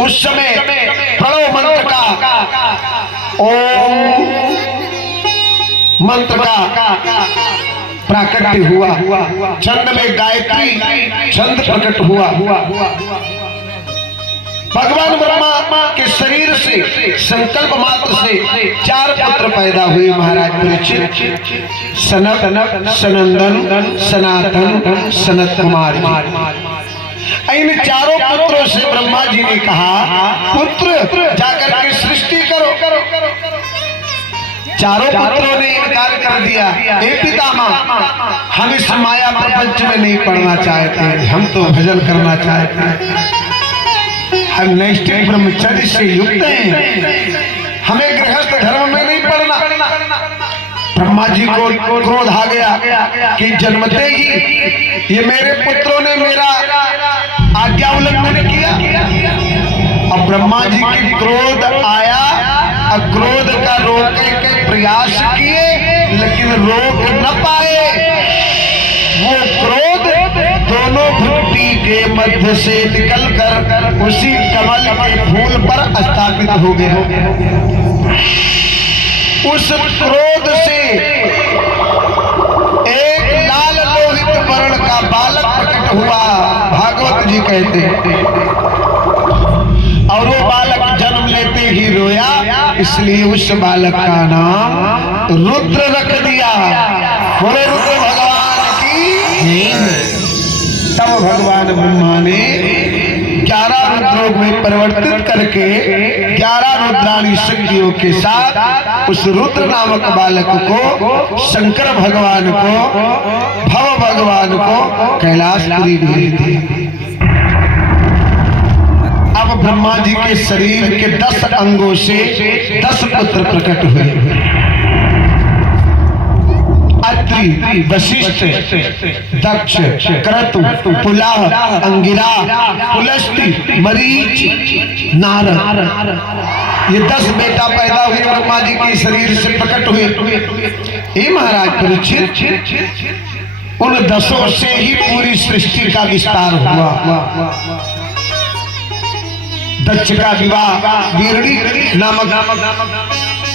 उस समय प्रणव मंत्र का ओम मंत्र का प्राकट्य हुआ। छंद में गायत्री छंद प्रकट हुआ। भगवान ब्रह्मा के शरीर से संकल्प मात्र से 4 पुत्र पैदा हुए महाराज परीक्षित। सनक, सनंदन, सनातन, सनत कुमार जी। इन चारों पुत्रों से ब्रह्मा जी ने कहा पुत्र जाकर के सृष्टि करो। चारों पुत्रों ने इनकार कर दिया। हे पितामह, हम इस माया प्रपंच में नहीं पढ़ना चाहते, हम तो भजन करना चाहते हैं। हम नैष्ठिक ब्रह्मचर्य से युक्त हैं, हमें गृहस्थ धर्म में नहीं पढ़ना। ब्रह्मा जी को क्रोध आ गया कि जन्मते ही ये मेरे पुत्रों ने मेरा आज्ञा उल्लंघन किया। अब ब्रह्मा जी की क्रोध आया, क्रोध का रोकने के प्रयास किए लेकिन रोक न पाए। वो क्रोध दोनों भक्ति के मध्य से निकलकर उसी कमल के फूल पर स्थापित हो गया। उस क्रोध से एक लाल लोहित वर्ण का बालक प्रकट हुआ, भागवत जी कहते हैं। और वो बालक जन्म लेते ही रोया, इसलिए उस बालक का नाम रुद्र रख दिया। बोले रुद्र भगवान की। तब भगवान ब्रह्मा ने 11 रुद्रों में परिवर्तित करके 11 रुद्राणी शक्तियों के साथ उस रुद्र नामक बालक को शंकर भगवान को, भव भगवान को कैलाशपुरी भेज दिया। अब ब्रह्मा जी के शरीर के 10 अंगों से 10 पुत्र प्रकट हुए। अत्रि, वशिष्ठ, दक्ष, क्रतु, पुलाह, अंगिरा, पुलस्त्य, मरीच, नारद। ये 10 बेटा पैदा हुए, ब्रह्मा जी के शरीर से प्रकट हुए। हे महाराज परीक्षित, उन 10 से ही पूरी सृष्टि का विस्तार हुआ। दक्ष का विवाह वीरणी नामक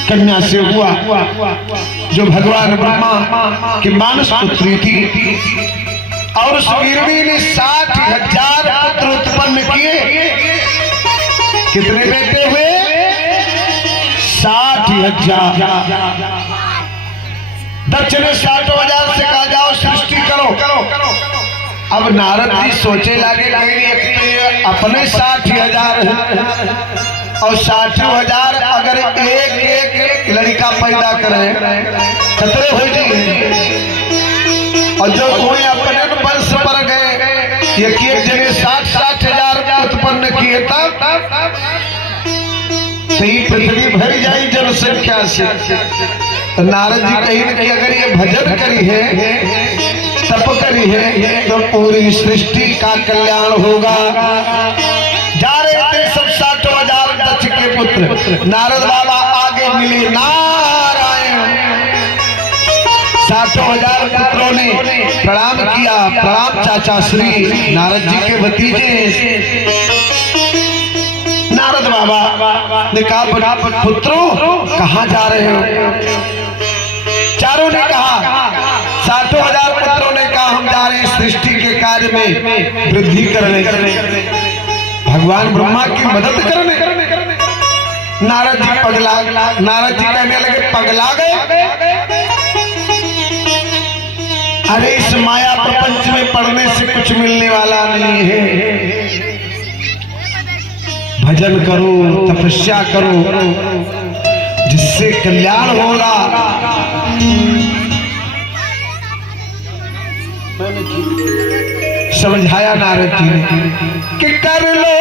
कन्या से हुआ, जो भगवान ब्रह्मा की मानस पुत्री थी। और उस वीरणी ने 60,000 पुत्र उत्पन्न किए। कितने बेटे हुए? 60,000। दक्ष ने 60,000 से कहा जाओ सृष्टि करो। अब नारद जी सोचे लगे अपने 60,000 और 60,000 अगर एक लड़का पैदा करें खतरे हो जाएंगे। और जो कोई अपने वंश पर गए एक जगह 60,000 उत्पन्न किए तब सही पृथ्वी भर जाए जनसंख्या से। तो नारद जी कहीं न कहीं अगर ये भजन करी है, तप करी है, तो पूरी सृष्टि का कल्याण होगा। जा रहे थे सब 60,000 दक्ष के पुत्र। नारद बाबा आगे मिले, नारायण। 60,000 पुत्रों ने प्रणाम किया। प्रणाम चाचा श्री नारद जी के भतीजे। नारद बाबा ने कहा पुत्रों कहाँ जा रहे हो? चारों ने कहा, 60,000 पुत्रों ने कहा हम जा रहे हैं सृष्टि के कार्य में वृद्धि करने, भगवान ब्रह्मा की मदद करने। नारद जी कहने लगे पगला गए? अरे इस माया प्रपंच में पढ़ने से कुछ मिलने वाला नहीं है। भजन करो, तपस्या करो, जिससे कल्याण होगा। समझाया नारद जी ने कि कर लो